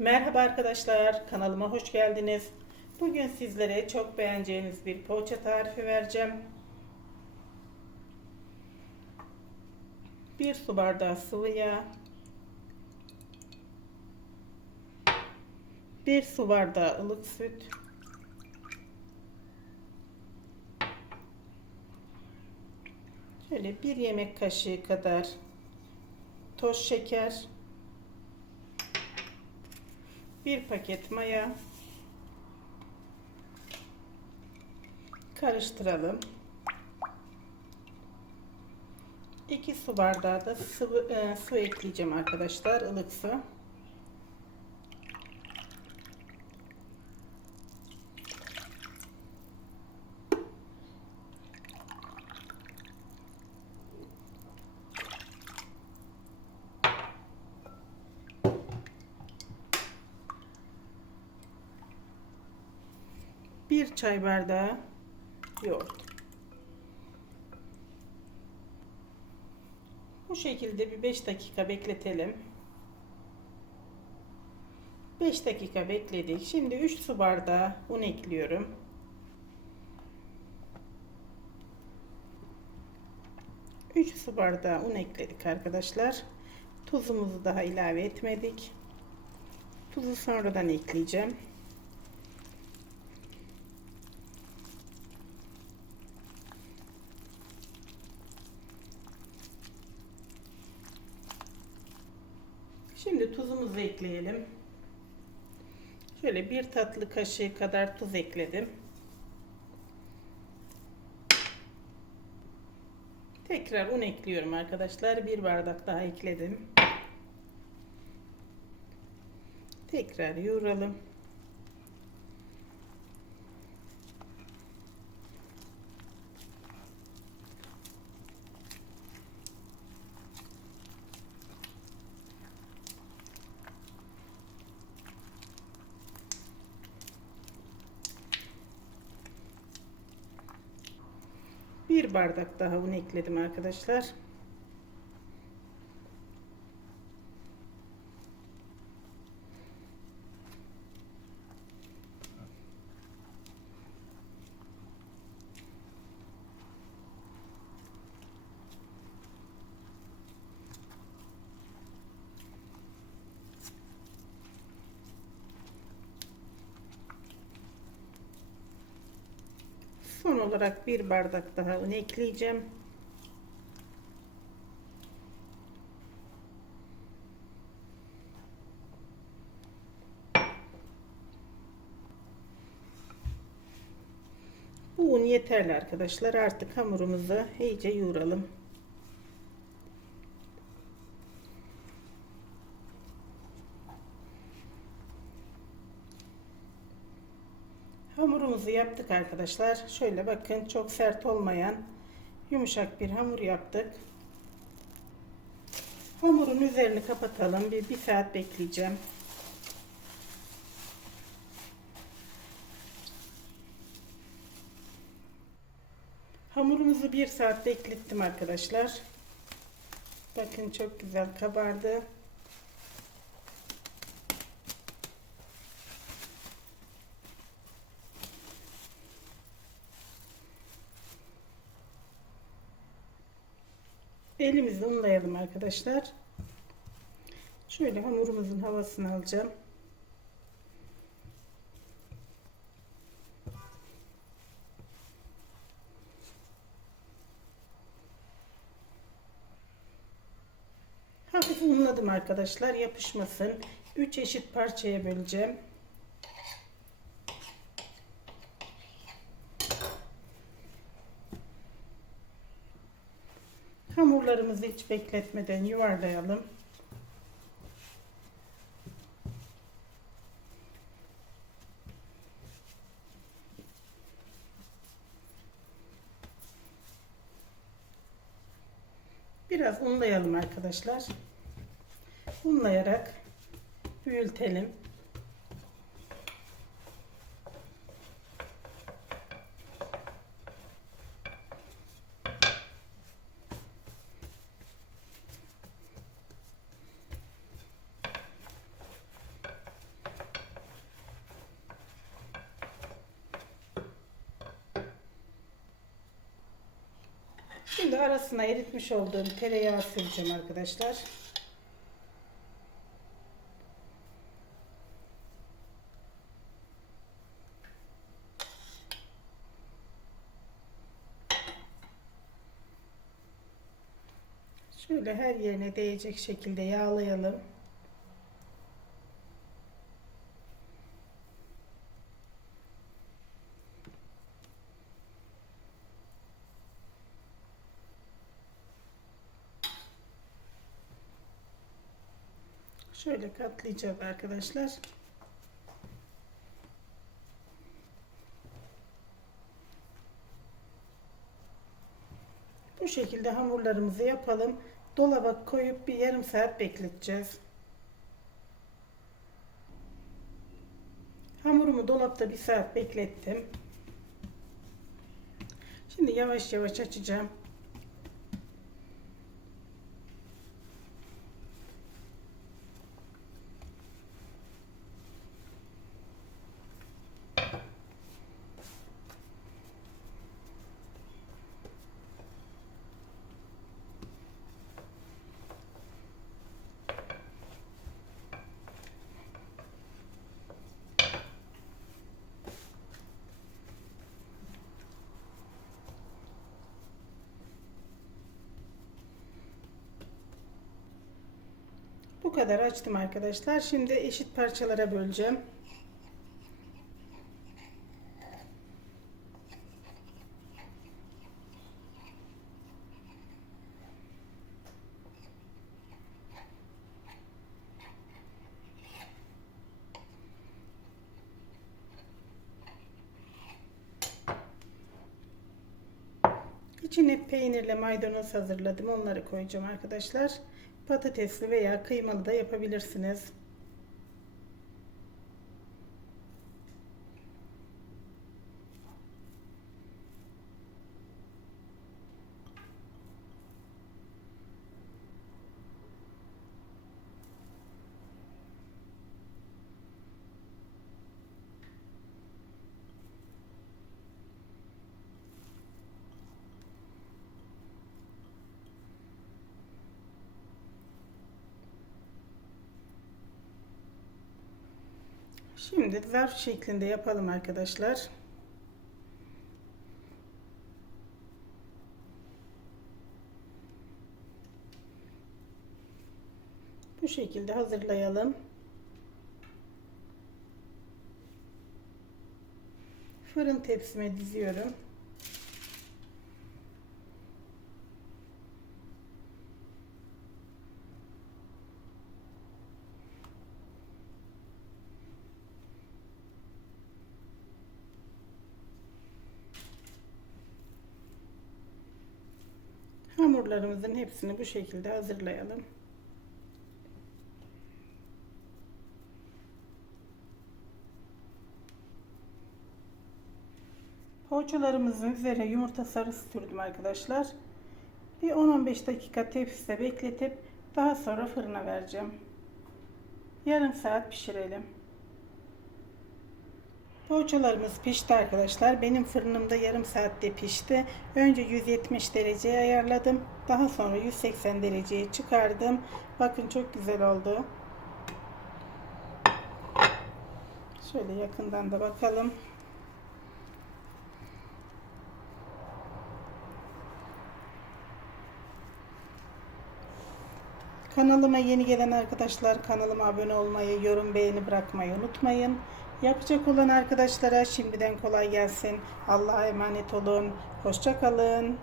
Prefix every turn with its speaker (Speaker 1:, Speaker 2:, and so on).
Speaker 1: Merhaba arkadaşlar, kanalıma hoş geldiniz. Bugün sizlere çok beğeneceğiniz bir poğaça tarifi vereceğim. Bir su bardağı sıvı yağ, bir su bardağı ılık süt, şöyle bir yemek kaşığı kadar toz şeker, bir paket maya karıştıralım. 2 su bardağı da sıvı e, su ekleyeceğim arkadaşlar ılık su. Bir çay bardağı yoğurt. Bu şekilde bir 5 dakika bekletelim. 5 dakika bekledik. Şimdi 3 su bardağı un ekliyorum. Üç su bardağı un ekledik arkadaşlar. Tuzumuzu daha ilave etmedik. Tuzu sonradan ekleyeceğim. Tuzumuzu ekleyelim. Şöyle bir tatlı kaşığı kadar tuz ekledim. Tekrar un ekliyorum arkadaşlar. Bir bardak daha ekledim. Tekrar yoğuralım. Bir bardak daha un ekledim arkadaşlar. Son olarak bir bardak daha un ekleyeceğim. Bu un yeterli arkadaşlar. Artık hamurumuzu iyice yoğuralım. Hamurumuzu yaptık arkadaşlar. Şöyle bakın çok sert olmayan yumuşak bir hamur yaptık. Hamurun üzerini kapatalım. Bir, bir saat bekleyeceğim. Hamurumuzu bir saat beklettim arkadaşlar. Bakın çok güzel kabardı. Elimizle unlayalım arkadaşlar. Şöyle hamurumuzun havasını alacağım. Hafif unladım arkadaşlar yapışmasın. 3 eşit parçaya böleceğim. Hamurlarımızı hiç bekletmeden yuvarlayalım. Biraz unlayalım arkadaşlar. Unlayarak büyütelim. Şimdi arasına eritmiş olduğum tereyağı süreceğim arkadaşlar. Şöyle her yerine değecek şekilde yağlayalım. Şöyle katlayacağız arkadaşlar. Bu şekilde hamurlarımızı yapalım. Dolaba koyup bir yarım saat bekleteceğiz. Hamurumu dolapta bir saat beklettim. Şimdi yavaş yavaş açacağım. Kadar açtım arkadaşlar. Şimdi eşit parçalara böleceğim. İçine peynirle maydanoz hazırladım. Onları koyacağım arkadaşlar. Patatesli veya kıymalı da yapabilirsiniz. Şimdi zarf şeklinde yapalım arkadaşlar. Bu şekilde hazırlayalım. Fırın tepsime diziyorum. Hamurlarımızın hepsini bu şekilde hazırlayalım. Poğaçalarımızın üzerine yumurta sarısı sürdüm arkadaşlar. Bir 10-15 dakika tepside bekletip daha sonra fırına vereceğim. Yarım saat pişirelim. Poğaçalarımız pişti arkadaşlar. Benim fırınımda yarım saatte pişti. Önce 170 dereceye ayarladım. Daha sonra 180 dereceye çıkardım. Bakın çok güzel oldu. Şöyle yakından da bakalım. Kanalıma yeni gelen arkadaşlar kanalıma abone olmayı, yorum beğeni bırakmayı unutmayın. Yapacak olan arkadaşlara şimdiden kolay gelsin. Allah'a emanet olun. Hoşça kalın.